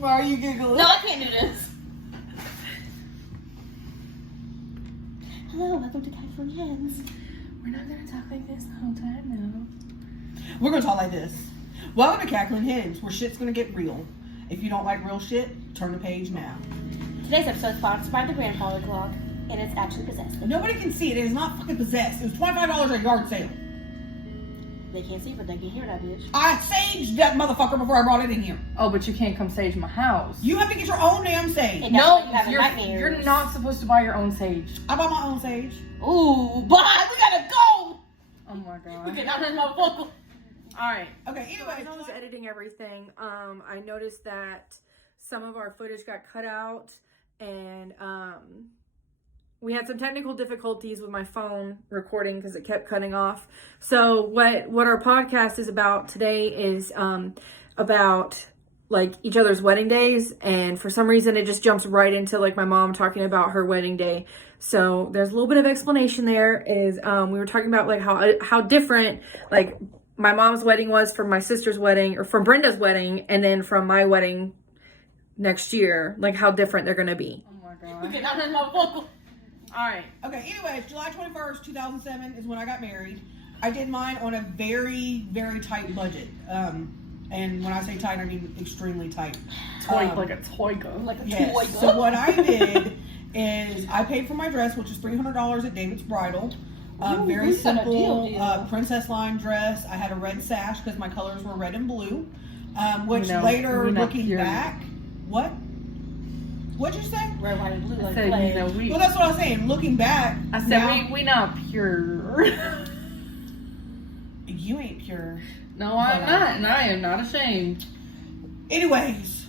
Why are you giggling? No, I can't do this. Hello, welcome to Katherine Hens. We're not gonna talk like this the whole time now. We're gonna talk like this. Welcome to Katherine Hens, where shit's gonna get real. If you don't like real shit, turn the page now. Today's episode is sponsored by the Grandfather Clock, and it's actually possessed. Nobody can see it. It is not fucking possessed. It was $25 at a yard sale. They can't see, but they can hear that bitch. I saged that motherfucker before I brought it in here. Oh, but you can't come sage my house. You have to get your own damn sage. And No, that's why you have nightmares. you're not supposed to buy your own sage. I bought my own sage. Ooh, but we gotta go. Oh my god. We cannot hurt my vocal. Alright. Okay, anyway. As I was editing everything, I noticed that some of our footage got cut out, and we had some technical difficulties with my phone recording because it kept cutting off. So what our podcast is about today is about like each other's wedding days, and for some reason it just jumps right into like my mom talking about her wedding day. So there's a little bit of explanation there. Is we were talking about like how different like my mom's wedding was from my sister's wedding, or from Brenda's wedding, and then from my wedding next year, like how different they're gonna be. Oh my god. We cannot hurt my vocal. Alright. Okay, anyway, July 21st, 2007 is when I got married. I did mine on a very, very tight budget. And when I say tight, I mean extremely tight. Like a toy gun. Like a Yes. toy So what I did is I paid for my dress, which is $300 at David's Bridal. Ooh, Very we got a simple deal. princess line dress. I had a red sash because my colors were red and blue. Which We know- later, we not looking pure. back, what? What'd you say? Red, white, and blue. I Like said, flag. you know, we. Well, that's what I was saying. Looking back, I said, now, we not pure. you ain't pure. No, I'm not, and I am not ashamed. Anyways,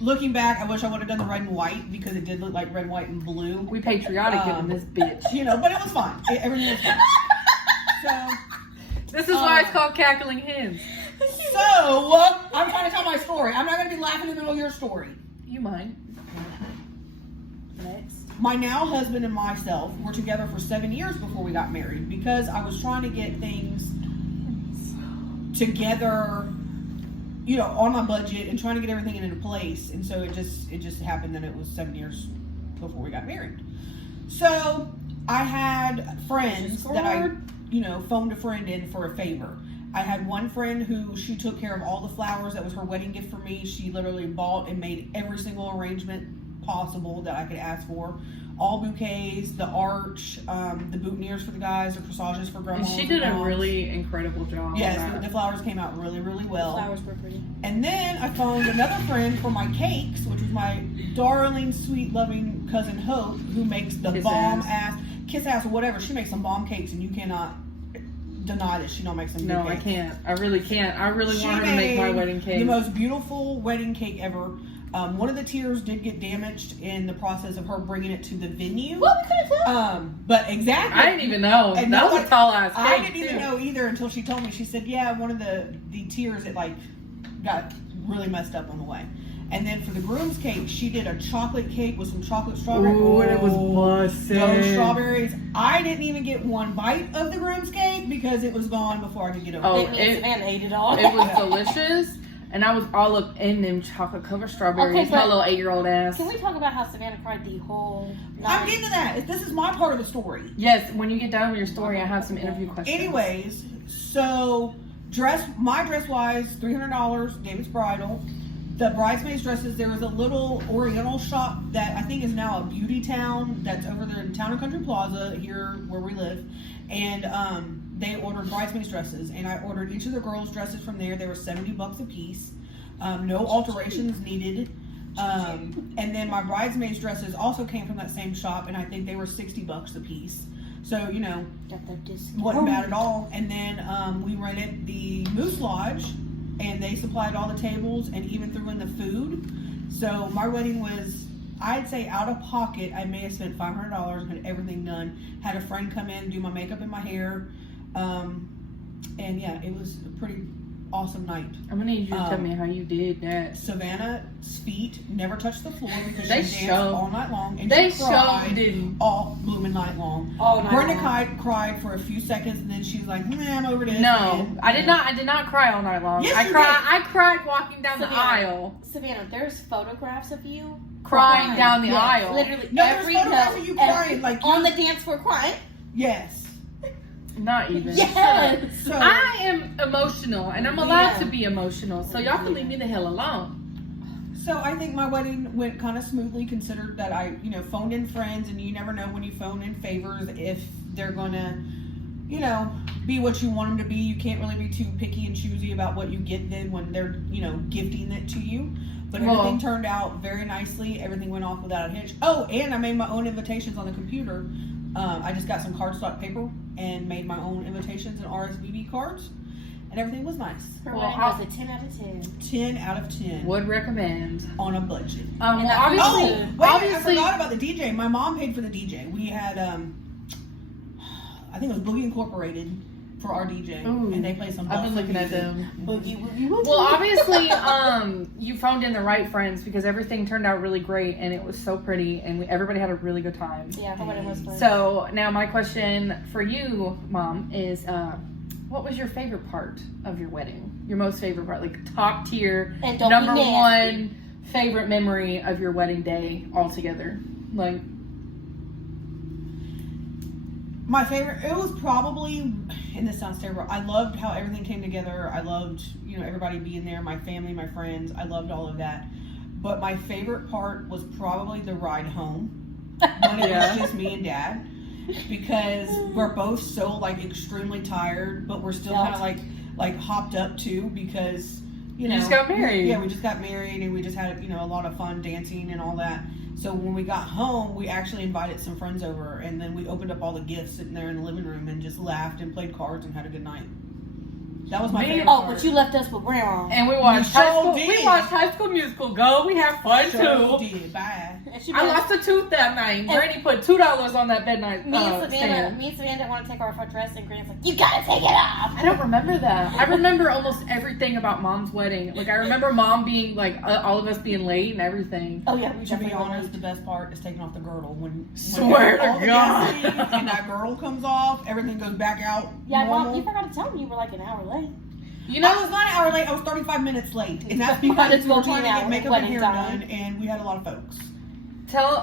looking back, I wish I would have done the red and white because it did look like red, white, and blue. We patriotic in this bitch. You know, but it was fine. Everything was fine. So, This is why it's called Cackling Hens. I'm trying to tell my story. I'm not going to be laughing in the middle of your story. You mind? Next. My now husband and myself were together for 7 years before we got married because I was trying to get things together, you know, on my budget and trying to get everything into place. And so it just happened that it was 7 years before we got married. So I had friends that I, you know, phoned a friend in for a favor. I had one friend who she took care of all the flowers. That was her wedding gift for me. She literally bought and made every single arrangement possible that I could ask for. All bouquets, the arch, the boutonnieres for the guys, the corsages for grandma. And she did a really incredible job. Yes, the flowers came out really, really well. The flowers were pretty. And then I phoned another friend for my cakes, which was my darling, sweet, loving cousin Hope, who makes the kiss ass or whatever. She makes some bomb cakes, and you cannot deny that she don't make some good No, I cakes. can't. I really can't. I really She want her to make my made wedding cake. the most beautiful wedding cake ever. One of the tiers did get damaged in the process of her bringing it to the venue. Well, we couldn't tell. But exactly. I didn't even know. And that was a tall ass cake. I didn't even too. know either until she told me. She said, yeah, one of the tiers, it like got really messed up on the way. And then for the groom's cake, she did a chocolate cake with some chocolate strawberries. Ooh, and it was busted. Those strawberries. I didn't even get one bite of the groom's cake because it was gone before I could get over Oh, it. Me and Savannah ate it all. It was delicious, and I was all up in them chocolate covered strawberries. Okay, but my little 8-year-old ass. Can we talk about how Savannah cried the whole night? I'm getting to that. This is my part of the story. Yes, when you get done with your story, I have some interview questions. Anyways, so my dress wise, $300, David's Bridal. The bridesmaids' dresses, there was a little Oriental shop that I think is now a beauty town that's over there in Town and Country Plaza here where we live. And they ordered bridesmaids' dresses. And I ordered each of the girls' dresses from there. They were $70 a piece. No alterations needed. And then my bridesmaids' dresses also came from that same shop. And I think they were $60 a piece. So, you know, Got that discount. wasn't bad at all. And then we rented the Moose Lodge. And they supplied all the tables and even threw in the food. So my wedding was, I'd say out of pocket, I may have spent $500, had everything done. Had a friend come in, do my makeup and my hair. And yeah, it was a pretty awesome night. I'm gonna need you to tell me how you did that. Savannah's feet never touched the floor because They she danced showed. all night long, and They she cried showed, didn't. all blooming night long. All night Brenda long. cried for a few seconds, and then she was like, I'm over this. No, and, I did not. I did not cry all night long. Yes, I you cried. did. I cried walking down the Savannah. aisle, Savannah, there's photographs of you crying down the Yes, aisle. Literally No, there's every photographs note, of you every- crying, like, on you- the dance floor crying. Yes. Not even. Yes. So, I am emotional, and I'm allowed Yeah. to be emotional. So y'all can leave me the hell alone. so I think my wedding went kind of smoothly, considered that I, phoned in friends, and you never know when you phone in favors if they're gonna, be what you want them to be. You can't really be too picky and choosy about what you get them when they're, gifting it to you. But Well- everything turned out very nicely. Everything went off without a hitch. Oh, and I made my own invitations on the computer. I just got some cardstock paper and made my own invitations and RSVP cards, and everything was nice. Her Well, wedding was a 10 out of 10. 10 out of 10 Would recommend. on a budget. Well, And obviously, Oh, wait, obviously, I forgot about the DJ. My mom paid for the DJ. We had, I think it was Boogie Incorporated for our DJ, Ooh, and they played some. I've been Buffalo looking at music. them. Boogie, woogie, woogie. Well, obviously, you phoned in the right friends because everything turned out really great and it was so pretty and everybody had a really good time. Yeah, her wedding was fun. So now my question for you, Mom, is what was your favorite part of your wedding? Your most favorite part, like top tier, And don't number be nasty. one favorite memory of your wedding day altogether? Like, My favorite, it was probably, and this sounds terrible, I loved how everything came together. I loved, everybody being there, my family, my friends. I loved all of that. But my favorite part was probably the ride home when it Yeah. was just me and Dad, because we're both so extremely tired, but we're still kind of like hopped up too, because You just got married. Yeah, we just got married, and we just had a lot of fun dancing and all that. So when we got home, we actually invited some friends over, and then we opened up all the gifts sitting there in the living room and just laughed and played cards and had a good night. That was my favorite Oh, part. but you left us with Grandma. and we watched sure High School. did. We watched High School Musical. Go, we had fun Sure too. did. Bye. And she I was- lost a tooth that night. Granny put $2 on that bed night. me and Savannah didn't want to take off our dress, and Grandma's like, "You gotta take it off." I don't remember that. I remember almost everything about Mom's wedding. Like I remember Mom being all of us being late and everything. Oh yeah, we To be definitely were. honest, the best part is taking off the girdle. When Swear to all the God. guests leave and that girdle comes off, everything goes back out. Yeah, normal. Mom, you forgot to tell me you were like an hour late. You I know, was not an hour late. I was 35 minutes late, and that's Might because as we well were be trying to now get with makeup and wedding hair time. done, and we had a lot of folks. tell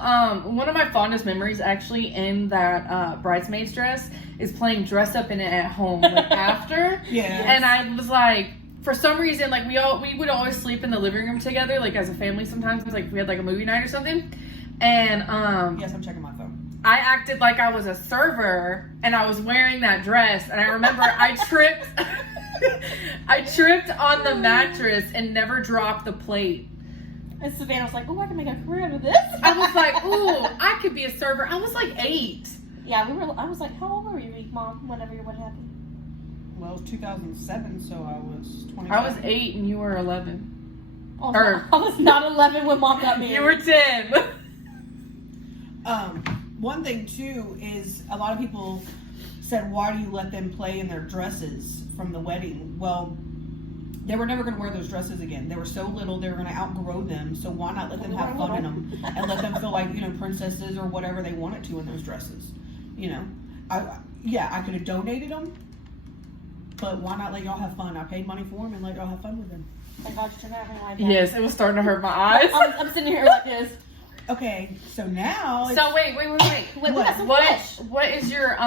one of my fondest memories actually in that bridesmaid's dress is playing dress up in it at home after. Yeah. And I was like, for some reason, we would always sleep in the living room together, like as a family. Sometimes we had a movie night or something, and Yes, I'm checking my phone. I acted like I was a server and I was wearing that dress, and I remember I tripped I tripped on the mattress and never dropped the plate. And Savannah was like, "Oh, I can make a career out of this." I was like, ooh, I could be a server. I was like 8. Yeah, I was like, "How old were you, Mom? Whenever your wedding happened?" Well, it was 2007, so I was 20. I was 8 and you were 11. Oh, Or- I was not 11 when Mom got married. You were 10. One thing too is a lot of people said, "Why do you let them play in their dresses from the wedding?" Well, they were never going to wear those dresses again. They were so little, they were going to outgrow them. So why not let them have fun in them and let them feel like princesses or whatever they wanted to in those dresses? I could have donated them, but why not let y'all have fun? I paid money for them and let y'all have fun with them. Thank God you turned out like that. Yes, it was starting to hurt my eyes. I'm sitting here like this. Okay, so now it's, So wait. Wait, we got some What fish. what is your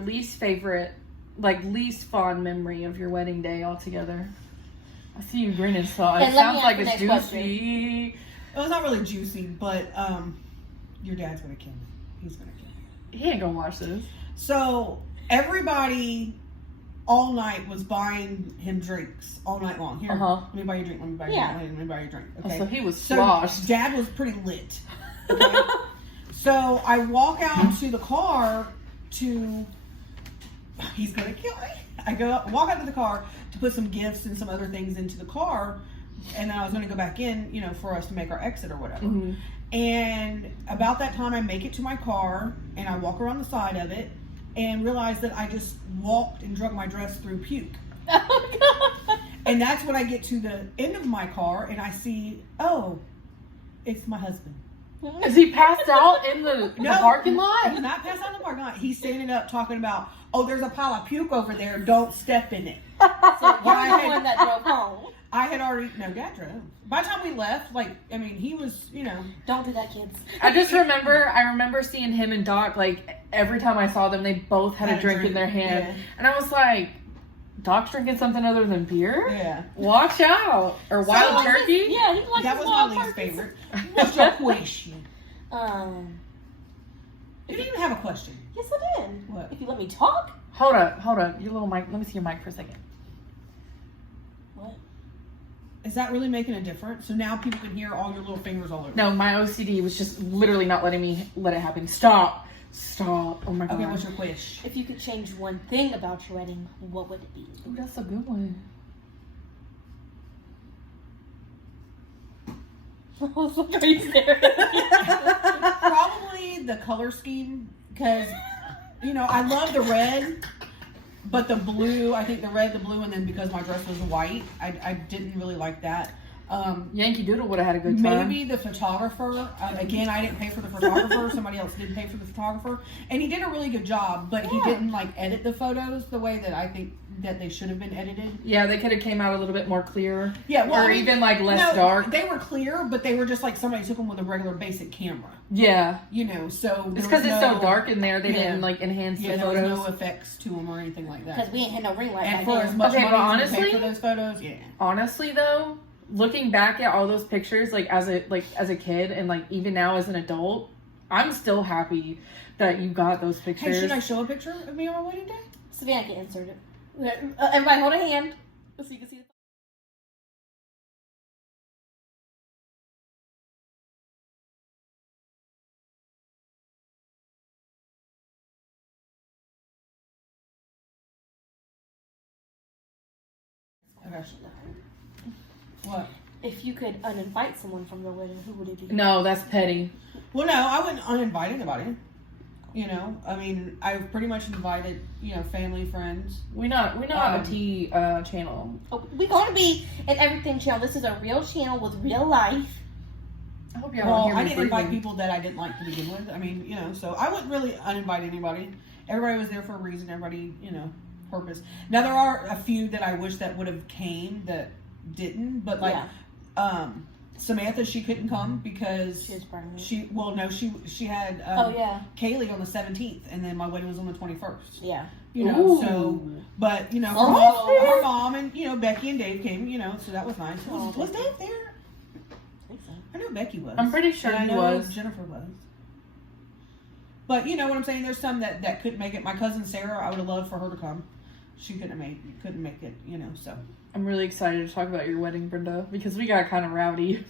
least favorite, least fond memory of your wedding day altogether? I see you grinning, so it And let me sounds ask like the it's next juicy. it was not really juicy, but your dad's going to kill me. He's going to kill me. He ain't gonna watch this. So everybody all night was buying him drinks all night long. Here, let me buy you a drink. Let me buy you a drink. Let me buy you a drink. Oh, Okay. so he was So sloshed. Dad was pretty lit. Okay? So I walk out to the car to. He's gonna kill me. I walk out to the car to put some gifts and some other things into the car, and then I was gonna go back in, for us to make our exit or whatever. Mm-hmm. And about that time, I make it to my car, and I walk around the side of it, and realize that I just walked and drug my dress through puke. Oh, God. And that's when I get to the end of my car and I see, oh, it's my husband. Is he passed out in the parking lot? He's not passed out in the parking lot. He's standing up talking about, oh, there's a pile of puke over there. Don't step in it. So you're the one that drove home. I had already, no, Dad drove. By the time we left, like, I mean, he was, you know. Don't do that, kids. I remember seeing him and Doc, like, every time I saw them, they both had a drink in their hand. Yeah. And I was like, Doc's drinking something other than beer? Yeah. Watch out. Or wild turkey? Yeah, he likes that was my least favorite. What's your question? You didn't even have a question. Yes, I did. What? If you let me talk. Hold up. Your little mic. Let me see your mic for a second. What? Is that really making a difference? So now people can hear all your little fingers all over. No, my OCD was just literally not letting me let it happen. Stop. Oh my god. Okay, what's your wish? If you could change one thing about your wedding, what would it be? Ooh, that's a good one. Are you serious? Probably the color scheme, because, you know, I love the red, but the blue, I think the red, the blue, and then because my dress was white, I didn't really like that. Yankee Doodle would have had a good time. Maybe the photographer. Again, I didn't pay for the photographer. Somebody else did pay for the photographer, and he did a really good job. But he didn't like edit the photos the way that I think that they should have been edited. Yeah, they could have came out a little bit more clear. Yeah, well, or even like less dark. They were clear, but they were just like somebody took them with a regular basic camera. Yeah, you know, so it's because it's so dark in there. They didn't like enhance the photos. There was no effects to them or anything like that. Because we ain't had no ring light. And for as much money to pay for those photos, honestly though. Looking back at all those pictures, like as a kid and like even now as an adult, I'm still happy that you got those pictures. Hey, should I show a picture of me on my wedding day? Savannah can insert it. Everybody hold a hand so you can see. Okay. What? If you could uninvite someone from the wedding, who would it be? No, that's petty. Well, no, I wouldn't uninvite anybody. You know, I mean, I've pretty much invited, you know, family, friends. We're not a T channel. Oh, we're going to be an everything channel. This is a real channel with real life. I hope y'all hear me I didn't breathing. invite people that I didn't like to begin with. I mean, you know, so I wouldn't really uninvite anybody. Everybody was there for a reason. Everybody, you know, purpose. Now, there are a few that I wish that would have came that didn't, but like, Samantha, she couldn't come because she was pregnant. She had Kaylee on the 17th, and then my wedding was on the 21st. Yeah, you know. So, but you know, her mom and you know Becky and Dave came. You know, so that was nice. Was Dave there? I think so. I know Becky was. I'm pretty sure he was. Jennifer was. But you know what I'm saying. There's some that couldn't make it. My cousin Sarah, I would have loved for her to come. She couldn't make it. You know, so. I'm really excited to talk about your wedding, Brenda, because we got kind of rowdy.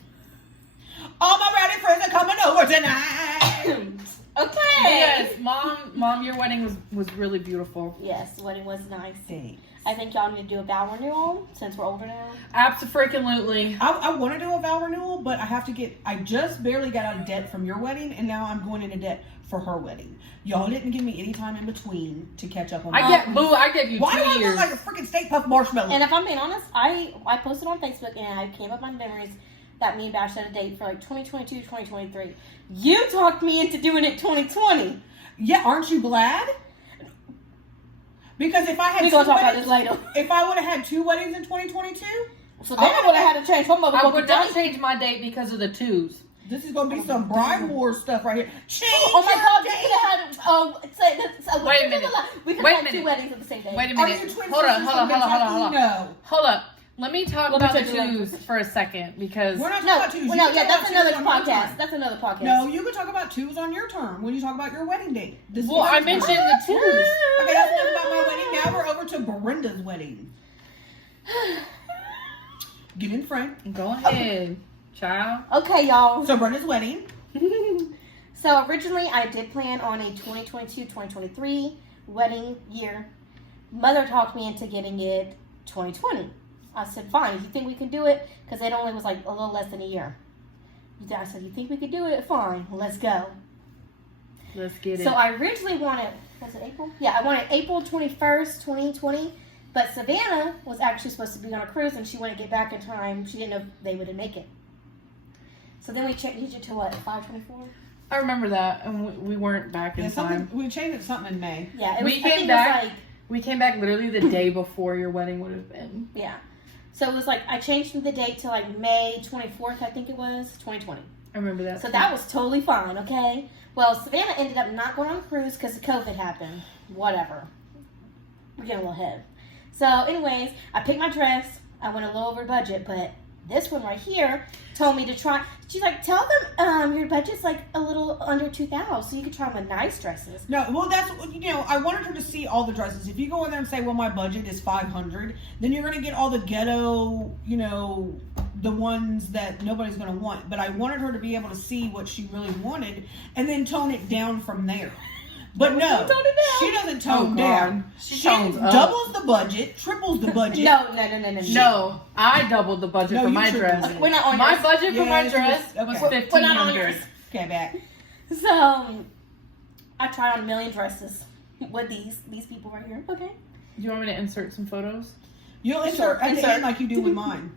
All my rowdy friends are coming over tonight. Okay. Yes, mom, your wedding was really beautiful. Yes, the wedding was nice. Thanks. I think y'all need to do a vow renewal since we're older now. Abso-freaking-lutely. I want to do a vow renewal, but I just barely got out of debt from your wedding, and now I'm going into debt for her wedding. Y'all didn't give me any time in between to catch up on I gave you 2 years. Why do I look like a freaking Stay Puft Marshmallow? And if I'm being honest, I posted on Facebook and I came up with my memories that me and Bash had a date for like 2022, 2023. You talked me into doing it 2020. Yeah, aren't you glad? Because if I had we're gonna talk about this later. If I would have had 2 weddings in 2022, so then I would have had to change. I would not change my date because of the 2s. This is gonna be some bride war stuff right here. Oh my God! We could have had. Wait a minute. We could have had 2 weddings at the same day. Wait a minute. Hold on. No. Hold up. Let me talk about the 2s for a second because we're not talking about 2s. No, that's another podcast. That's another podcast. No, you can talk about 2s on your turn when you talk about your wedding date. I mentioned the 2s. Okay, that's enough about my wedding. Now we're over to Brenda's wedding. Get in front. Go ahead, child. Okay, y'all. So Brenda's wedding. So originally I did plan on a 2022-2023 wedding year. Mother talked me into getting it 2020. I said, fine, if you think we can do it, because it only was like a little less than a year. I said, you think we could do it? Fine, let's go. Let's get it. So I originally wanted, was it April? Yeah, I wanted April 21st, 2020, But Savannah was actually supposed to be on a cruise, and she wouldn't get back in time. She didn't know if they would make it. So then we changed it to what, 5/24? I remember that, and we weren't back in time. We changed it something in May. Yeah, We came back literally the day before your wedding would have been. Yeah. So it was like, I changed the date to like May 24th, I think it was, 2020. I remember that. So that was totally fine, okay? Well, Savannah ended up not going on a cruise because COVID happened. Whatever. We're getting a little ahead. So anyways, I picked my dress. I went a little over budget, but this one right here told me to try. She's like, tell them your budget's like a little under $2,000, so you can try them with nice dresses. No, well, that's, I wanted her to see all the dresses. If you go in there and say, well, my budget is $500, then you're going to get all the ghetto, the ones that nobody's going to want. But I wanted her to be able to see what she really wanted and then tone it down from there. But no, she doesn't tone down. She tones up. Doubles the budget, triples the budget. No. No, I doubled the budget for my dress. We're not on my yours. budget for my dress was $1,500. We're not on yours. Okay, back. So I tried on a million dresses with these people right here. Okay. Do you want me to insert some photos? You'll insert at the end like you do with mine.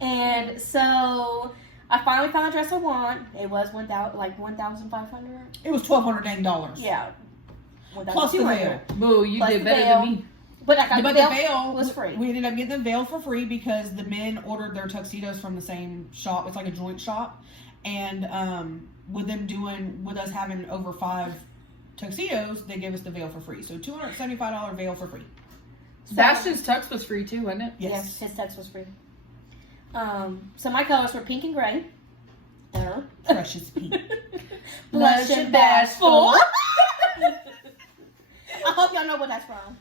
And so I finally found a dress I want. It was $1,500. It was $1,200 dang. Yeah. Plus the veil. Boo, you Plus did the better veil. than me. But I got But the the veil was free. We ended up getting the veil for free because the men ordered their tuxedos from the same shop. It's like a joint shop. And with us having over 5 tuxedos, they gave us the veil for free. So $275 veil for free. Sebastian's tux was free too, wasn't it? Yes, his tux was free. So my colors were pink and gray. Precious pink. Blush and bashful. I hope y'all know what that's from.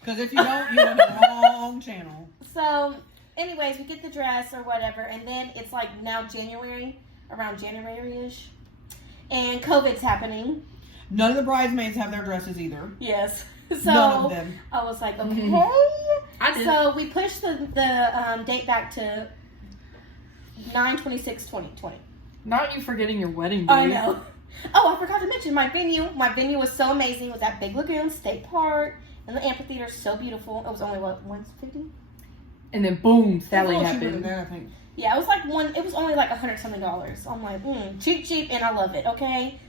Because if you don't, you're on the wrong channel. So, anyways, we get the dress or whatever, and then it's like now January, around January-ish, and COVID's happening. None of the bridesmaids have their dresses either. Yes. So None of them. I was like, okay. I did. So we pushed the date back to 9/26/2020. Not you forgetting your wedding day. I know. Oh, I forgot to mention my venue. My venue was so amazing. It was at Big Lagoon State Park, and the amphitheater is so beautiful. It was only what, $150? And then boom, Sally Cheaper happened. than that, I think. Yeah, it was like it was only like $100 something. I'm like, cheap, and I love it. Okay.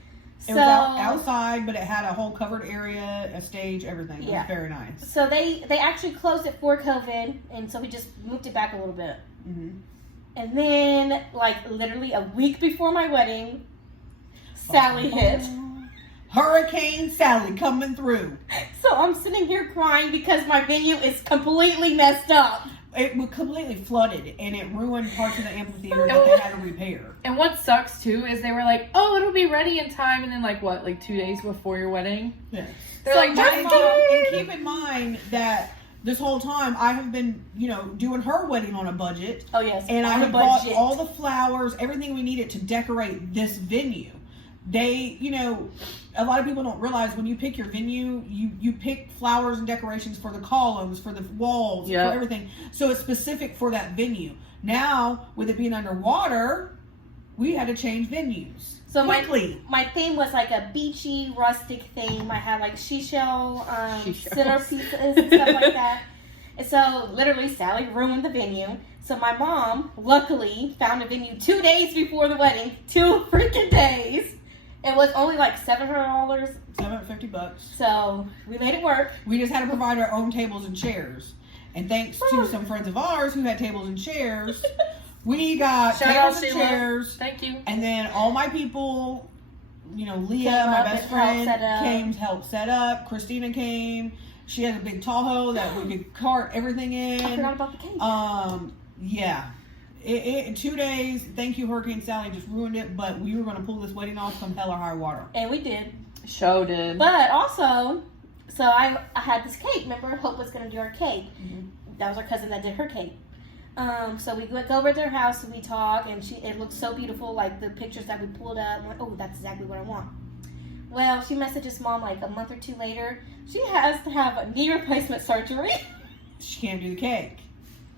It was outside, but it had a whole covered area, a stage, everything. It was very nice. So they actually closed it for COVID, and so we just moved it back a little bit. Mm-hmm. And then, like, literally a week before my wedding, Sally hit. Hurricane Sally coming through. So I'm sitting here crying because my venue is completely messed up. It was completely flooded, and it ruined parts of the amphitheater that they had to repair. And what sucks, too, is they were like, oh, it'll be ready in time. And then, like, 2 days before your wedding? Yeah. They're like, and keep in mind that this whole time I have been, doing her wedding on a budget. Oh, yes. And I have bought all the flowers, everything we needed to decorate this venue. They, a lot of people don't realize when you pick your venue, you pick flowers and decorations for the columns, for the walls, for everything. So it's specific for that venue. Now, with it being underwater, we had to change venues. So quickly. My theme was like a beachy, rustic theme. I had like seashell centerpieces and stuff like that. And so literally Sally ruined the venue. So my mom, luckily, found a venue 2 days before the wedding. 2 freaking days. It was only like $700. $750. So we made it work. We just had to provide our own tables and chairs. And thanks to some friends of ours who had tables and chairs, we got tables and chairs. Thank you. And then all my people, Leah, my best friend, came to help set up. Christina came. She had a big Tahoe that we could cart everything in. I forgot about the cake. Yeah. In 2 days, thank you, Hurricane Sally just ruined it, but we were going to pull this wedding off come hell or high water. And we did. Show did. But also, so I had this cake. Remember, Hope was going to do our cake. Mm-hmm. That was our cousin that did her cake. So we go over to her house and we talk, and it looked so beautiful, like the pictures that we pulled up. I'm like, oh, that's exactly what I want. Well, she messages mom like a month or 2 later. She has to have a knee replacement surgery. She can't do the cake.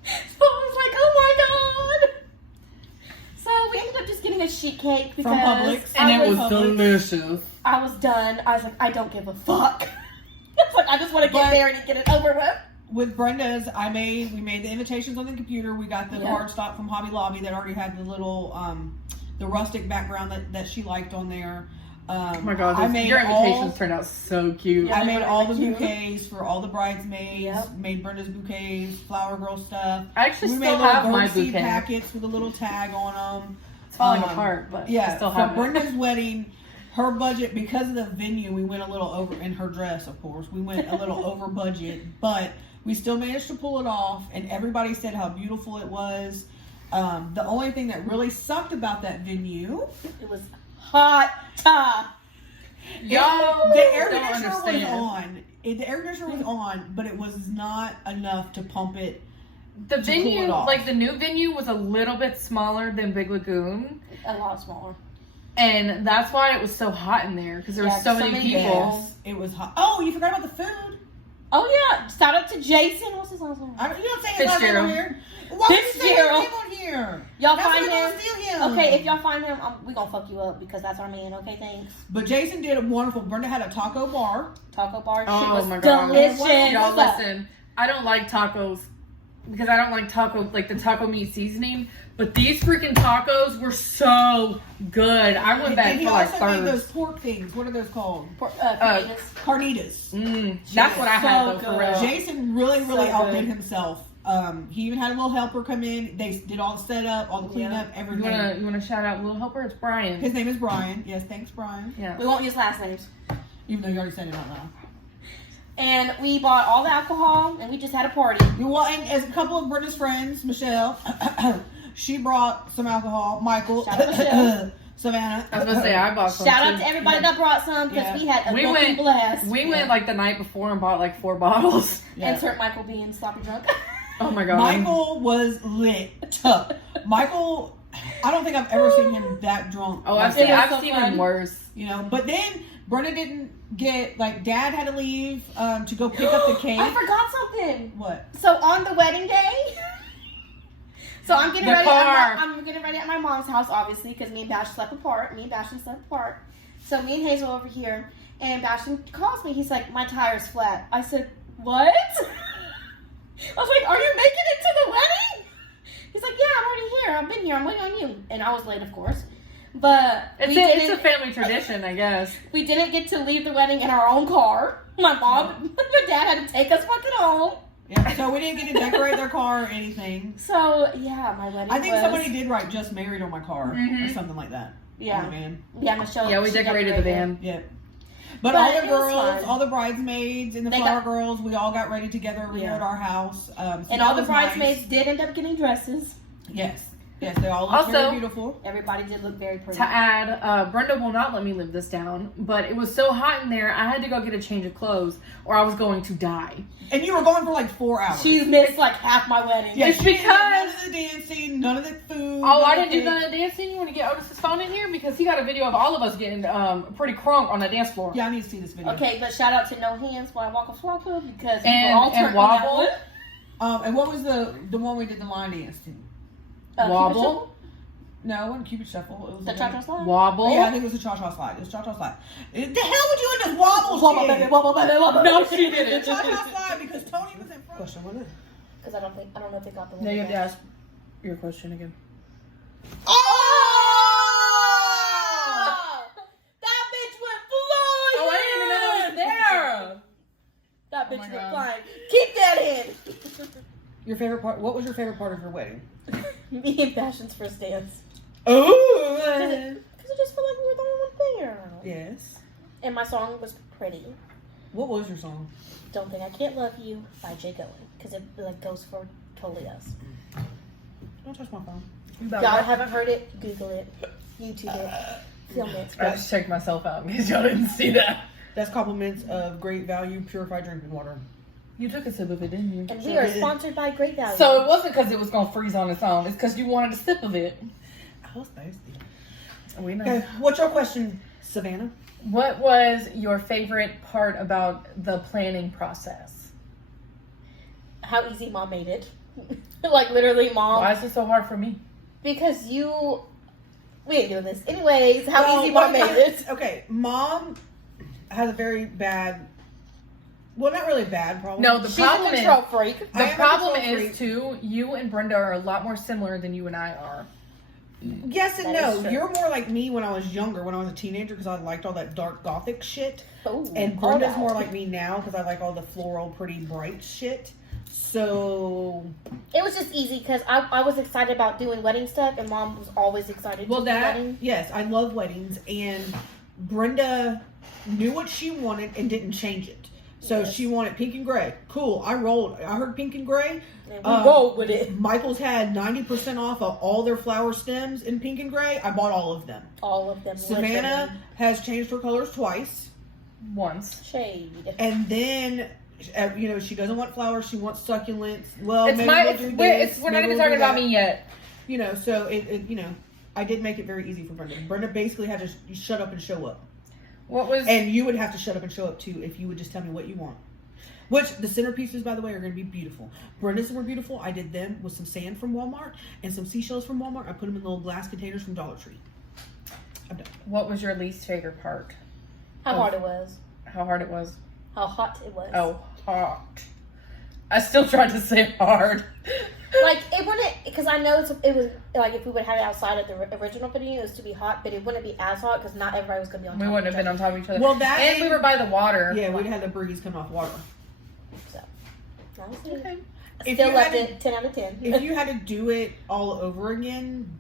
So I was like, oh my God. So we ended up just getting a sheet cake because from Publix. And it was delicious. I was done. I was like, I don't give a fuck. I was like, I just want to get married and get it over with. with Brenda's, we made the invitations on the computer. We got the Yeah. cardstock from Hobby Lobby that already had the little, the rustic background that she liked on there. Oh my god, I made your invitations turned out so cute. Yeah. I made all the Cute. bouquets for all the bridesmaids. Yep. Made Brenda's bouquets, flower girl stuff. I actually We still made little have my birdseed bouquet. packets with a little tag on them. It's falling apart, but Yeah, I still for have it. Brenda's wedding, her budget, because of the venue, we went a little over, in her dress, of course, we went a little over budget, but we still managed to pull it off, and everybody said how beautiful it was. The only thing that really sucked about that venue, It was hot. Y'all the air don't conditioner was understand. on. The air conditioner was on, but it was not enough to pump it. The cool venue, it off. like the new venue, was a little bit smaller than Big Lagoon, A lot smaller. and that's why it was so hot in there because there were Yeah, so so many many people. people. It was hot. Oh, you forgot about the food. Oh yeah! Shout out to Jason. What's his last name? You don't say his last name Fitzgerald. on here. Why would you say his Fitzgerald. name on here? Y'all That's find why him. I'm gonna steal him. Okay, if y'all find him, we gonna fuck you up because that's our man. Okay, thanks. But Jason did a wonderful. Brenda had a taco bar. Taco bar. Oh, Shit was my God. delicious. Y'all listen, I don't like tacos because I don't like the taco meat seasoning. But these freaking tacos were so good. I went back And he for like also made thirds. those pork things. What are those called? Carnitas. Carnitas. That's what I had so though, for good. real. Jason really So outdid good. himself. He even had a little helper come in. They did all the setup, all the cleanup, You everything. wanna shout out Little Helper? It's Brian. His name is Brian. Yes, thanks, Brian. Yeah. We won't use last names. Even though you already said it out loud. And we bought all the alcohol, and we just had a party. Well, and as a couple of Brenda's friends, Michelle, she brought some alcohol. Michael, Shout out Michelle. Savannah. I was gonna say I bought some. Shout too. out to everybody that brought some because Yeah. we had a We fucking went- blast. We went like the night before and bought like 4 bottles. Yeah. Insert Michael being sloppy drunk. Oh my god. Michael was lit. Michael, I don't think I've ever seen him that drunk. Oh, like I've seen that, so him fun. worse. you know. But then Brenda didn't get Dad had to leave to go pick up the cake. I forgot something. What? So on the wedding day, so I'm getting The ready. car. I'm getting ready at my mom's house, obviously, because me and Bash slept apart. Me and Bastion slept apart. So me and Hazel over here, and Bastion calls me. He's like, "My tire's flat." I said, "What?" I was like, "Are you making it to the wedding?" He's like, "Yeah, I'm already here. I've been here. I'm waiting on you." And I was late, of course. But It's a family tradition, I guess. we didn't get to leave the wedding in our own car. My mom, my dad had to take us fucking home. Yeah. So we didn't get to decorate their car or anything. So yeah, my wedding. I think was, somebody did write "just married" on my car or Mhm. something like that. Yeah. On the van. Yeah, Michelle. Yeah, we she decorated the van. Yeah. But But all the it was girls, fun. all the bridesmaids and the They flower got- girls, we all got ready together over here Yeah. at our house. So And that all the was nice. bridesmaids did end up getting dresses. Yes. Yes, they all look Also- very beautiful. Everybody did look very pretty. To add, Brenda will not let me live this down, but it was so hot in there, I had to go get a change of clothes, or I was going to die. And you were gone for like 4 hours. She missed like half my wedding. Yeah, It's she didn't get none because- of the dancing, none of the food. Oh, I nothing. didn't do the dancing. You want to get Otis's phone in here? Because he got a video of all of us getting pretty crunk on the dance floor. Yeah, I need to see this video. Okay, but shout out to No Hands while I Walk a Flocka because we And- were all and turned on that Wobble. one. And what was the one we did the line dance to? Cupid Wobble. Shuffle? No, it wasn't Cupid Shuffle. It was The Cha-Cha Slide? Wobble. Yeah, I think it was a cha-cha slide. It was cha-cha slide. The hell would you in this wobble Wobble, shit? baby, wobble, baby, wobble. No, she It didn't. was a cha-cha slide because Tony was in front. Question, wasn't it? Because I don't know if they got the one. Now you have to again. ask your question again. Oh! That bitch went flying! Oh, I didn't even know that was there. That Oh bitch my went God. flying. Keep that in! Your favorite part? What was your favorite part of your wedding? Me and Fashion's first dance. Oh. Because I just felt like we were the only one there. Yes. And my song was pretty. What was your song? Don't Think I Can't Love You by Jay Owen. Because it like goes for totally us. Don't touch my phone. Y'all haven't heard it? Google it. YouTube it. Film it. I just checked myself out because y'all didn't see that. That's compliments of great value, purified drinking water. You took a sip of it, didn't you? And we are sponsored by Great Value. So it wasn't because it was going to freeze on its own. It's because you wanted a sip of it. I was thirsty. We know. Okay, what's your question, Savannah? What was your favorite part about the planning process? how easy Mom made it. Like literally, Mom. Why is it so hard for me? Because we ain't doing this. Anyways, how Well, easy Mom made it. Okay, Mom has a very bad. Well, not really a bad problem. No, the She's a problem is control freak. I the am a problem control is freak. too. You and Brenda are a lot more similar than you and I are. Yes and That is no. true. You're more like me when I was younger, when I was a teenager, because I liked all that dark gothic shit. Oh, And all Brenda's that. more like me now because I like all the floral, pretty, bright shit. So It was just easy because I was excited about doing wedding stuff, and Mom was always excited well, to do that wedding. yes, I love weddings, and Brenda knew what she wanted and didn't change it. So Yes. she wanted pink and gray. Cool. I rolled. I heard pink and gray. And we rolled with it. Michael's had 90% off of all their flower stems in pink and gray. I bought all of them. All of them. Savannah has changed her colors twice. Once. Shade. And then, she doesn't want flowers. She wants succulents. Well, It's maybe my. we'll It's, do we're, this, it's, we're not maybe even we'll talking do about that. me yet. So I did make it very easy for Brenda. Brenda basically had to shut up and show up. What was? And you would have to shut up and show up too if you would just tell me what you want. Which the centerpieces, by the way, are going to be beautiful. Brenda's were beautiful. I did them with some sand from Walmart and some seashells from Walmart. I put them in little glass containers from Dollar Tree. I'm done. What was your least favorite part? How hard it was. How hard it was? How hot it was. Oh, hot. I still tried to say hard. Like, it wouldn't, because I know it was, like, if we would have it outside of the original video, it was to be hot, but it wouldn't be as hot because not everybody was going to be on top We of wouldn't have each been on other. top of each other. Well, that and we were by the water. Yeah, we'd have the breeze coming off water. So, honestly, Okay. If still you loved had to- it. 10 out of 10. If you had to do it all over again,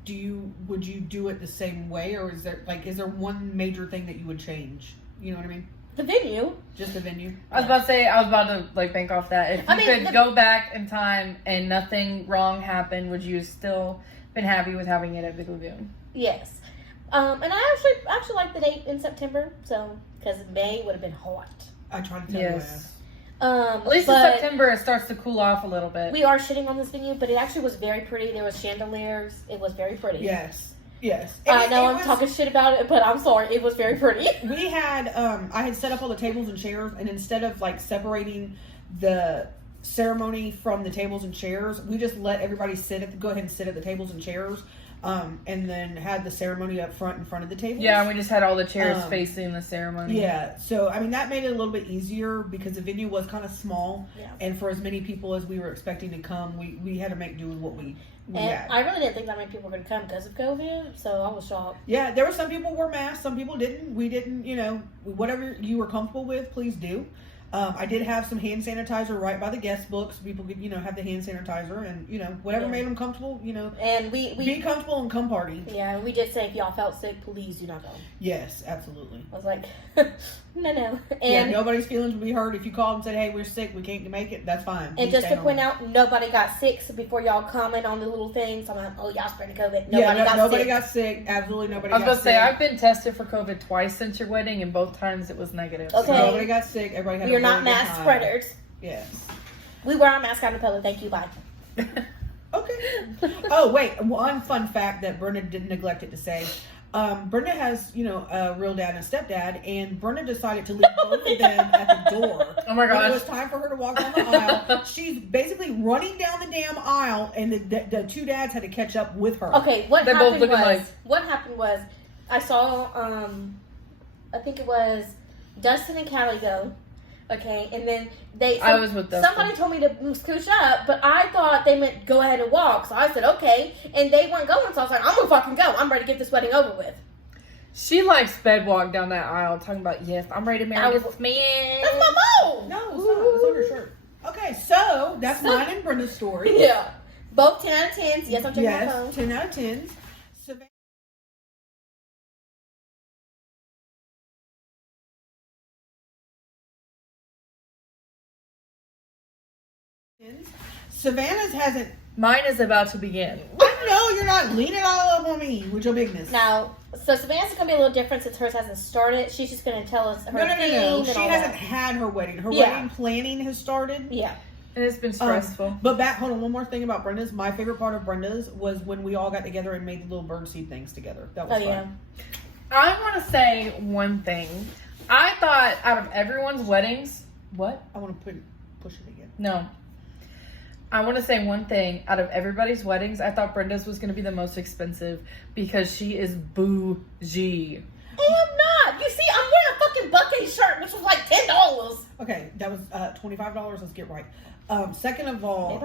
would you do it the same way, or is there one major thing that you would change? You know what I mean? The venue. Just the venue. I was about to bank off that. If you could go back in time and nothing wrong happened, would you still been happy with having it at Big Lagoon? Yes. And I actually like the date in September, so, because May would have been hot. I tried to tell Yes. you. At least in but September it starts to cool off a little bit. we are shitting on this venue, but it actually was very pretty. There was chandeliers. It was very pretty. Yes. Yes. I know It I'm was- talking shit about it, but I'm sorry. It was very pretty. We had I had set up all the tables and chairs, and instead of separating the ceremony from the tables and chairs, we just let everybody go ahead and sit at the tables and chairs, and then had the ceremony up front in front of the tables. Yeah, we just had all the chairs Um, facing the ceremony. Yeah, so I mean that made it a little bit easier because the venue was kind of small, Yeah. and for as many people as we were expecting to come, we had to make do with what we And had. I really didn't think that many people were going to come because of COVID, so I was shocked. Yeah, there were some people who wore masks, some people didn't. We didn't, whatever you were comfortable with, please do. I did have some hand sanitizer right by the guest book so people could, have the hand sanitizer and, whatever Yeah. made them comfortable, And we be comfortable and come party. yeah, we did say if y'all felt sick, please do not go. Yes, absolutely. I was like, no. Yeah, And nobody's feelings would be hurt if you called and said, hey, we're sick, we can't make it, that's fine. and We just stay to point home. out, nobody got sick. So before y'all comment on the little things, I'm like, oh, y'all spreading COVID. Nobody got sick. Absolutely nobody I was got about to say, sick. I've been tested for COVID twice since your wedding, and both times it was negative. Okay. Nobody got sick. Everybody had We are a not very good mass time. spreaders. Yes. We wear our mask out in public. Thank you. Bye. Okay. Oh, wait. One fun fact that Brenda didn't neglect it to say. Brenda has, a real dad and a stepdad, and Brenda decided to leave both of them at the door. Oh my When it gosh. was time for her to walk down the aisle. She's basically running down the damn aisle, and the two dads had to catch up with her. Okay, what They're both happened looking was I saw I think it was Dustin and Callie go. Okay, and then I was with Dustin. somebody told me to scooch up, but I thought they meant go ahead and walk. So I said okay, and they weren't going. So I was like, I'm gonna fucking go. I'm ready to get this wedding over with. She sped walked down that aisle talking about, yes, I'm ready to marry this man. That's my mom. No, it's not. It's on your shirt. Okay, so that's mine and Brenda's story. Yeah, both 10 out of 10s. Yes, I'm checking my Yes, phone. 10 out of 10s. Savannah's hasn't. Mine is about to begin. I know you're not leaning all up on me with your bigness. Now, so Savannah's gonna be a little different since hers hasn't started. She's just gonna tell us her No. theme and She all hasn't that. had her wedding. Her Yeah. wedding planning has started. Yeah. And it's been stressful. But hold on, one more thing about Brenda's. My favorite part of Brenda's was when we all got together and made the little birdseed things together. That was Oh fun. yeah. I want to say one thing. I thought out of everyone's weddings, what? I want to push it again. No. I want to say one thing. Out of everybody's weddings, I thought Brenda's was going to be the most expensive because she is bougie. I am not. You see, I'm wearing a fucking bucket shirt with dress was like $10. Okay, that was $25. Let's get right. Second of all,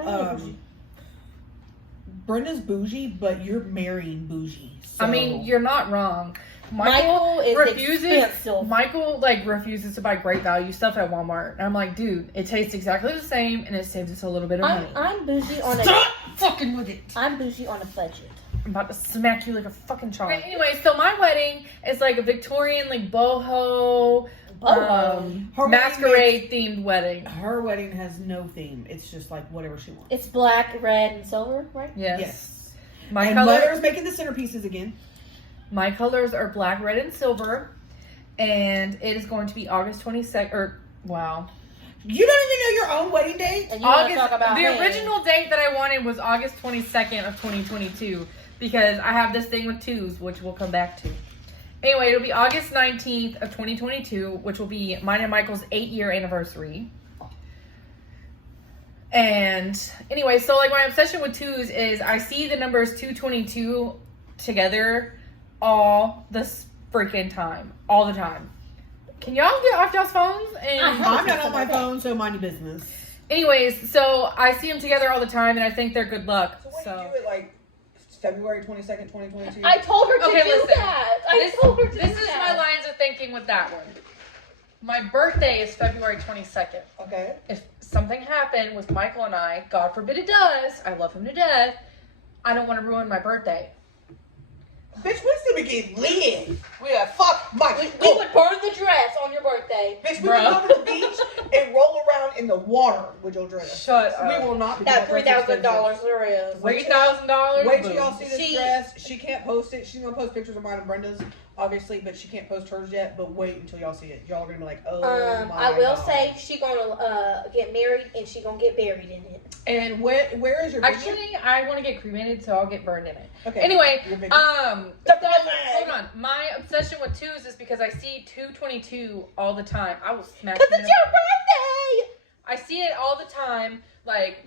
Brenda's bougie, but you're marrying bougie. So. I mean, you're not wrong. Michael is expensive. Michael refuses to buy great value stuff at Walmart. And I'm like, dude, it tastes exactly the same and it saves us a little bit of money. I'm bougie on Stop fucking with it. I'm bougie on a budget. I'm about to smack you like a fucking child. Okay, anyway, so my wedding is like a Victorian, like boho, masquerade themed wedding. Her wedding has no theme. It's just like whatever she wants. It's black, red, and silver, right? Yes. My and Mother's making the centerpieces again. My colors are black, red, and silver, and it is going to be August 22nd. Wow. You don't even know your own wedding date? And you want to talk about the original date that I wanted was August 22nd of 2022 because I have this thing with twos, which we'll come back to. Anyway, it'll be August 19th of 2022, which will be mine and Michael's 8-year anniversary. And anyway, so like my obsession with twos is I see the numbers 222 together all this freaking time. All the time. Can y'all get off y'all's phones? And I'm not on my phone, so mind your business. Anyways, so I see them together all the time, and I think they're good luck. So what do you do it like February 22nd, 2022? I told her to do listen. that. I told her to do that. This is my lines of thinking with that one. My birthday is February 22nd. Okay. If something happened with Michael and I, God forbid it does, I love him to death, I don't want to ruin my birthday. Bitch, we still be getting lit. We are fuck Mike. We would burn the dress on your birthday. Bitch, we would go to the beach and roll around in the water with your dress. Shut up. We will not be that $3,000 there is. $3,000? Wait till y'all see this dress. She can't post it. She's gonna post pictures of mine and Brenda's, obviously, but she can't post hers yet. But wait until y'all see it. Y'all are gonna be like, oh my I will God. say she gonna get married and she gonna get buried in it. And where is your venue? Actually, I want to get cremated, so I'll get burned in it. Okay. Anyway, Your venue. hold on. My obsession with twos is because I see 222 all the time. I will smack you. Because it's your birthday! I see it all the time, like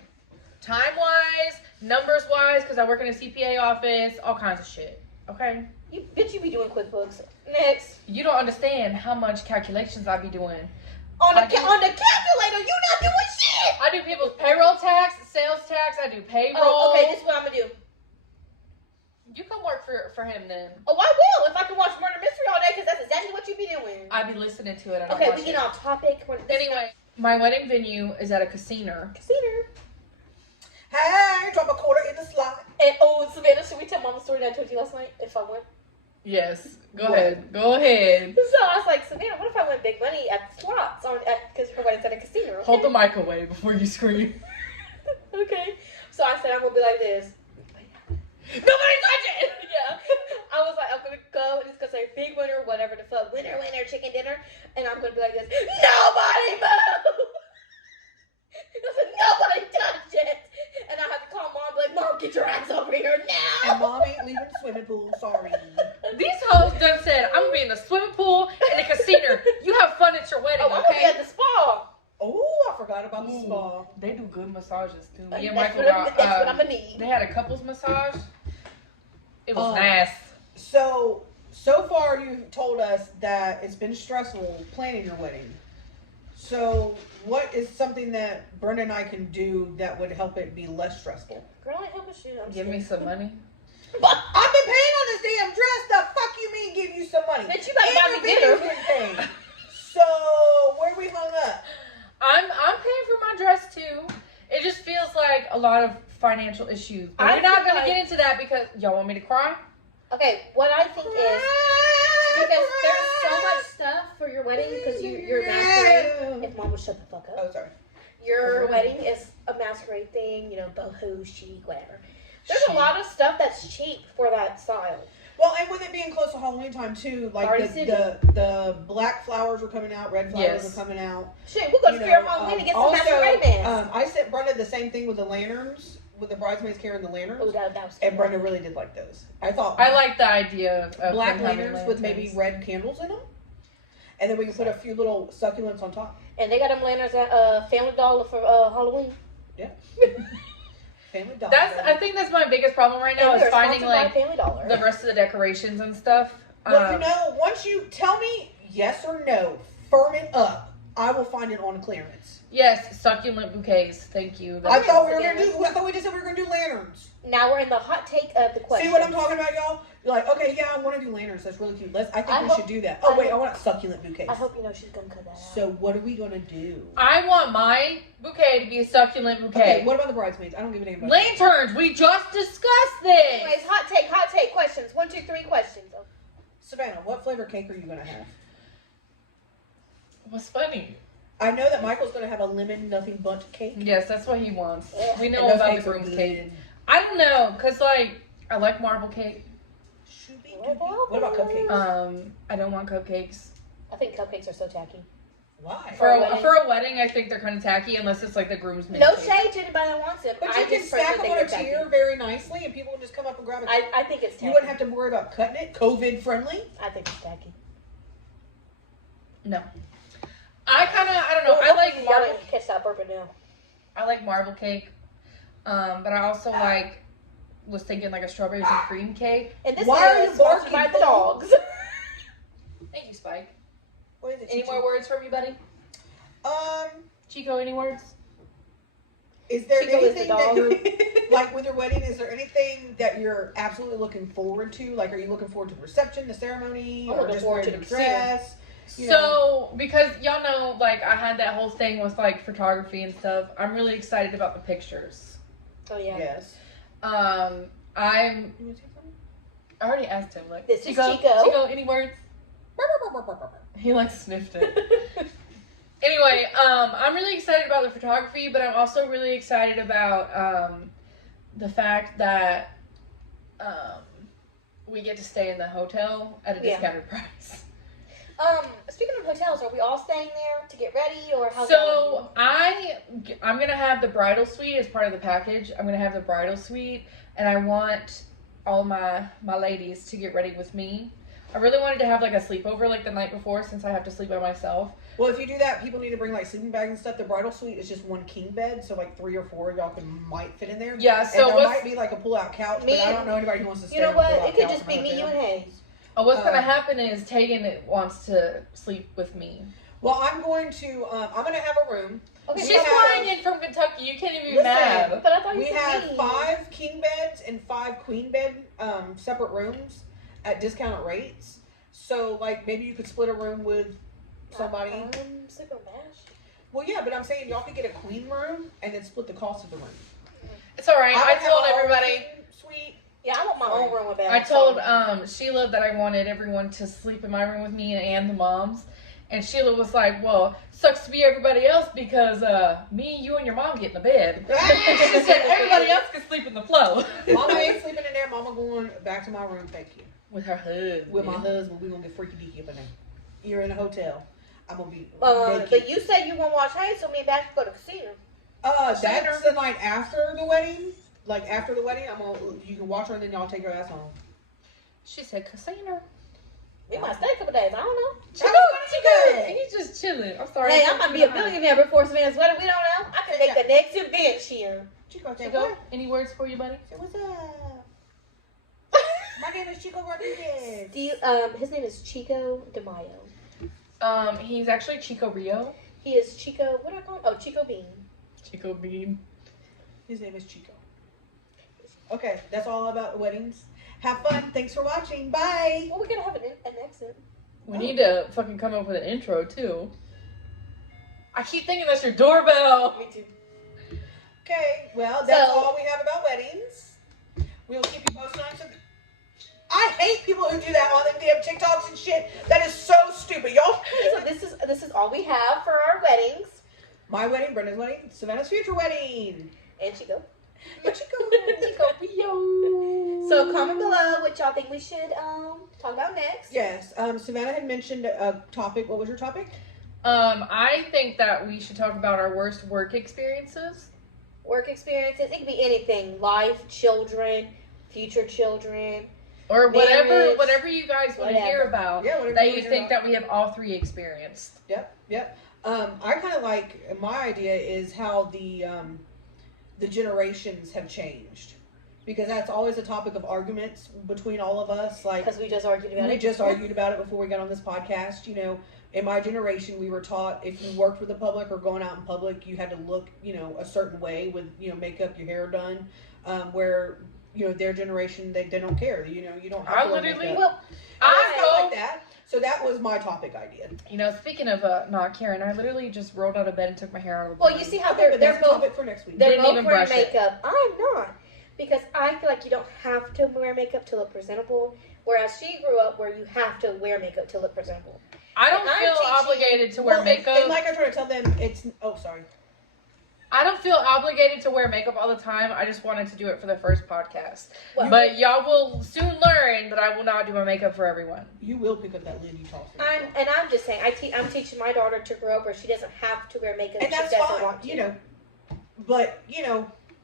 time-wise, numbers-wise, because I work in a CPA office, all kinds of shit. Okay? You be doing QuickBooks. Next. You don't understand how much calculations I be doing. On the calculator, you not doing shit! I do people's payroll tax, sales tax, I do payroll. Oh, okay, this is what I'm gonna do. You can work for him then. Oh, I will if I can watch Murder Mystery all day, because that's exactly what you be doing. I be listening to it. I don't Okay, watch we get it. off topic. Anyway, my wedding venue is at a casino. Hey, drop a quarter in the slot. And Savannah, should we tell Mom the story that I told you last night? If I went. Yes. Go ahead. Go ahead. So I was like, Savannah, what if I win big money at the slots? Because her wedding's at a casino. Okay? Hold the mic away before you scream. Okay. So I said, I'm going to be like this. Nobody touch it! Yeah. I was like, I'm going to go and it's going to say big winner, whatever the fuck. Winner, chicken dinner. And I'm going to be like this. Nobody move! I said, nobody touch it! And I have to call Mom and be like, Mom, get your ass over here now! And Mom ain't leaving the swimming pool. Sorry. These hoes done said, I'm going to be in the swimming pool and the casino. You have fun at your wedding, I'm going to be okay? at the spa. Oh, I forgot about the spa. They do good massages, too. Me and That's Michael what I'm going to need. they had a couples massage. It was nice. So far you've told us that it's been stressful planning your wedding. So what is something that Brenda and I can do that would help it be less stressful? Girl, I help us you. Give me some money. But I've been paying on this damn dress. The fuck you mean give you some money? Bitch, you better buy me dinner. So where we hung up? I'm paying for my dress too. It just feels like a lot of financial issues. But we're not gonna get into that because y'all want me to cry? Okay, what I think is because there's so much stuff for your wedding because you're masquerade. If Mom would shut the fuck up. Oh, sorry. Your wedding is a masquerade thing, boho, chic, whatever. There's a lot of stuff that's cheap for that style. Well, and with it being close to Halloween time too, like Party the black flowers were coming out, red flowers were coming out. Shit, we're gonna Spirit Halloween and get some masquerade masks. I sent Brenda the same thing with the lanterns, with the bridesmaids carrying the lanterns. Oh, that was and Brenda really did like those. I like the idea of black lanterns with maybe red candles in them, and then we can put a few little succulents on top. And they got them lanterns at Family Dollar for Halloween. Yeah. Family Dollar. I think that's my biggest problem right now is finding like Family Dollar. the rest of the decorations and stuff. Well, once you tell me yes or no, firm it up, I will find it on clearance. Yes, succulent bouquets. Thank you. I thought we just said we were gonna do lanterns. Now we're in the hot take of the question. See what I'm talking about, y'all? You're like, okay, yeah, I want to do lanterns. That's really cute. I think we should do that. Oh, wait, I want succulent bouquets. I hope you know she's gonna cut that out. So what are we gonna do? I want my bouquet to be a succulent bouquet. Okay, what about the bridesmaids? I don't give a damn about Lanterns. We just discussed this. Anyways, hot take questions. 1, 2, 3 questions. Oh. Savannah, what flavor cake are you gonna have? What's funny? I know that Michael's gonna have a lemon nothing bundt cake. Yes, that's what he wants. Yeah. We know And those about the cakes are groom's good. cake. I don't know, cause like I like marble cake. What about cupcakes? I don't want cupcakes. I think cupcakes are so tacky. Why? For a wedding? for a wedding, I think they're kind of tacky unless it's like the groomsman. No cake. shade to anybody that wants it. But I you can just stack personally them on a think they're tier tacky. very nicely, and people can just come up and grab it. I think it's tacky. You wouldn't have to worry about cutting it. COVID friendly. I think it's tacky. No. I don't know. I like Y'all marble. didn't catch that burping now. I like marble cake. But I also was thinking like a strawberries and cream cake. And this Why are video you is sponsored by barking, the dogs. Thank you, Spike. What is it? Any more words from you, buddy? Chico, any words? Is there Chico is anything the dog. that, like with your wedding, is there anything that you're absolutely looking forward to? Like, are you looking forward to the reception, the ceremony, I'm or looking just forward wearing to the the dress? So, because y'all know, like, I had that whole thing with, like, photography and stuff. I'm really excited about the pictures. Oh yeah. Yes. I already asked him, like, This is Chico, Chico. any words? He, like, sniffed it. Anyway, I'm really excited about the photography, but I'm also really excited about, the fact that, we get to stay in the hotel at a discounted price. Speaking of hotels, are we all staying there to get ready, or how's So I'm gonna have the bridal suite as part of the package. I'm gonna have the bridal suite, and I want all my ladies to get ready with me. I really wanted to have like a sleepover like the night before, since I have to sleep by myself. Well, if you do that, people need to bring like sleeping bags and stuff. The bridal suite is just one king bed, so like 3 or 4 of y'all might fit in there. Yeah, so and there might be like a pull-out couch, but I don't know anybody who wants to stay. You know on a what? pull-out It could couch just be in a me, you, hotel. and Hayes. What's gonna happen is Tegan wants to sleep with me. Well, I'm going to have a room. Okay, She's flying in from Kentucky. You can't even be Listen, mad. But I thought you We said have me. 5 king beds and 5 queen bed separate rooms at discounted rates. So like maybe you could split a room with somebody. Sleep on Bash. Well, yeah, but I'm saying y'all could get a queen room and then split the cost of the room. It's all right. I would have told my own everybody. queen suite. Yeah, I want my own room with Bash. I told Sheila that I wanted everyone to sleep in my room with me and the moms. And Sheila was like, well, sucks to be everybody else because me, you, and your mom get in the bed. She said everybody else can sleep in the floor. Mama ain't sleeping in there. Mama going back to my room. Thank you. With her husband. With my husband, we gonna get freaky deaky up in there. You're in a hotel. I'm gonna be. but you said you want to watch Hayes, so me and Bash go to casino. That's the night after the wedding. Like after the wedding, you can watch her and then y'all take her ass home. She said casino. We might stay a couple days. I don't know. He's just chilling. I'm sorry. Hey, I might be a millionaire before Savannah's wedding. We don't know. I can make the next event here. Chico, Chico, any words for you, buddy? Say, what's up? My name is Chico Rodriguez. His name is Chico DeMaio. He's actually Chico Rio. He is Chico. What do I call him? Oh, Chico Bean. Chico Bean. His name is Chico. Okay, that's all about weddings. Have fun. Thanks for watching. Bye. Well, we're gonna have an exit. We need to fucking come up with an intro too. I keep thinking that's your doorbell. Me too. Okay, well, that's So- all we have about weddings. We'll keep you posted on some. I hate people who do that on them damn TikToks and shit. That is so stupid, y'all. So this is all we have for our weddings. My wedding, Brenda's wedding, Savannah's future wedding. And Chico. Chico Rio. So comment below what y'all think we should talk about next. Yes, Savannah had mentioned a topic. What was your topic? I think that we should talk about our worst work experiences. Work experiences. It could be anything. Life, children, future children. Or Marriage, whatever you guys want to hear about Yeah, whatever that you you wanna think hear that we have all 3 experienced. Yep. I kind of like, my idea is how the generations have changed. Because that's always a topic of arguments between all of us. Like, Because we just argued about we it. just argued about it before we got on this podcast. You know, in my generation, we were taught if you worked with the public or going out in public, you had to look, a certain way with, makeup, your hair done. Where, their generation, they don't care. You don't have to wear makeup. Well, I like that. So that was my topic idea. Speaking of not caring, I literally just rolled out of bed and took my hair out of the well, you see how Okay, they're that's a both topic for next week. they're Didn't both even wearing brush it. makeup. I'm not, because I feel like you don't have to wear makeup to look presentable. Whereas she grew up where you have to wear makeup to look presentable. I don't And I'm feel teaching- obligated to wear Well, makeup. And like I try to tell them, sorry. I don't feel obligated to wear makeup all the time. I just wanted to do it for the first podcast. Well, But y'all will soon learn that I will not do my makeup for everyone. You will pick up that lid you toss. I'm just saying, I'm teaching my daughter to grow up where she doesn't have to wear makeup And if that's she doesn't fine, want to. But,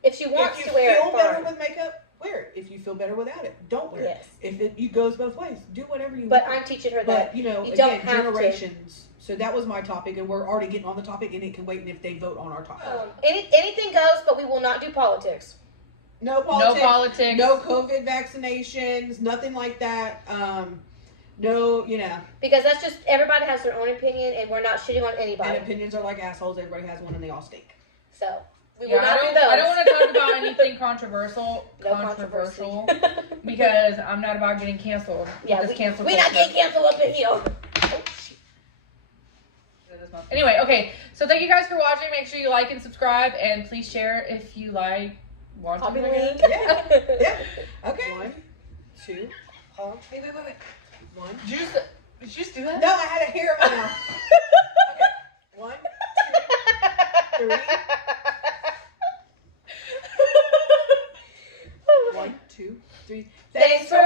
If she wants if you to wear feel it, better fine. with makeup, wear it. If you feel better without it, don't wear Yes. it. If it goes both ways, do whatever you But want. I'm teaching her But, that. don't again, have to. generations. So that was my topic, and we're already getting on the topic, and it can wait if they vote on our topic. Anything goes, but we will not do politics. No politics. No politics. No COVID vaccinations. Nothing like that. No, Because that's just, everybody has their own opinion, and we're not shitting on anybody. and opinions are like assholes. Everybody has one, and they all stink. So, we Yeah, will not do those. I don't want to talk about anything controversial. No controversy. Because I'm not about getting canceled. Yeah, This cancel we not culture. getting canceled up in here. Anyway, okay. So thank you guys for watching. Make sure you like and subscribe, and please share if you want Copy to. link. Yeah. Okay. 1, 2. Wait. 1. Did you just do that? No, I had a hair in my mouth. Okay. 1, 2, 3. 1, 2, 3. Thanks for